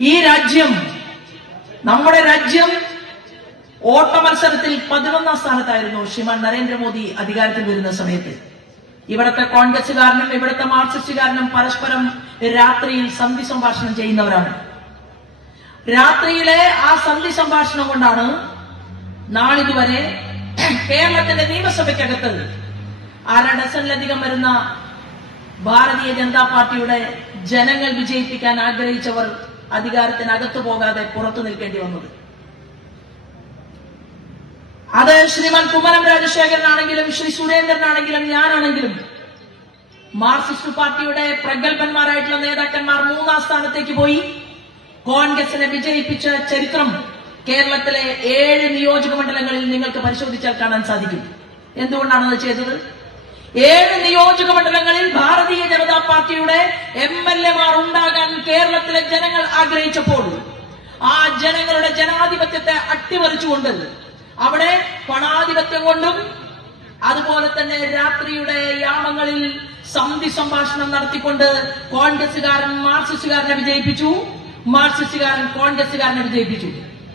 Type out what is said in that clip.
ഈ രാജ്യം, നമ്മുടെ രാജ്യം ഓട്ട മത്സരത്തിൽ 11ാം സ്ഥാനത്തായിരുന്നു ശ്രീമാൻ നരേന്ദ്രമോദി അധികാരത്തിൽ വരുന്ന സമയത്ത്. ഇവിടുത്തെ കോൺഗ്രസുകാരനും ഇവിടുത്തെ മാർക്സിസ്റ്റുകാരനും പരസ്പരം രാത്രിയിൽ സന്ധി സംഭാഷണം ചെയ്യുന്നവരാണ്. രാത്രിയിലെ ആ സന്ധി സംഭാഷണം കൊണ്ടാണ് നാളിതുവരെ കേരളത്തിന്റെ നിയമസഭയ്ക്കകത്ത് 1/2 ഡസനിലധികം വരുന്ന ഭാരതീയ ജനതാ പാർട്ടിയുടെ ജനങ്ങൾ വിജയിപ്പിക്കാൻ ആഗ്രഹിച്ചവർ അധികാരത്തിനകത്തു പോകാതെ പുറത്തു നിൽക്കേണ്ടി വന്നത്. അത് ശ്രീമാൻ കുമ്മനം രാജശേഖരനാണെങ്കിലും ശ്രീ സുരേന്ദ്രനാണെങ്കിലും ഞാനാണെങ്കിലും മാർക്സിസ്റ്റ് പാർട്ടിയുടെ പ്രഗത്ഭന്മാരായിട്ടുള്ള നേതാക്കന്മാർ 3ാം സ്ഥാനത്തേക്ക് പോയി കോൺഗ്രസിനെ വിജയിപ്പിച്ച ചരിത്രം കേരളത്തിലെ 7 നിയോജക മണ്ഡലങ്ങളിൽ നിങ്ങൾക്ക് പരിശോധിച്ചാൽ കാണാൻ സാധിക്കും. എന്തുകൊണ്ടാണ് അത് ചെയ്തത്? 7 നിയോജക മണ്ഡലങ്ങളിൽ ഭാരതീയ ജനതാ പാർട്ടിയുടെ MLA-മാർ ഉണ്ടാകാൻ കേരളത്തിലെ ജനങ്ങൾ ആഗ്രഹിച്ചപ്പോൾ ആ ജനങ്ങളുടെ ജനാധിപത്യത്തെ അട്ടിമറിച്ചുകൊണ്ട് അവിടെ പണാധിപത്യം കൊണ്ടും അതുപോലെ തന്നെ രാത്രിയുടെ യാമങ്ങളിൽ സന്ധി സംഭാഷണം നടത്തിക്കൊണ്ട് കോൺഗ്രസുകാരൻ മാർക്സിസ്റ്റുകാരനെ വിജയിപ്പിച്ചു, മാർക്സിസ്റ്റുകാരൻ കോൺഗ്രസുകാരനെ വിജയിപ്പിച്ചു.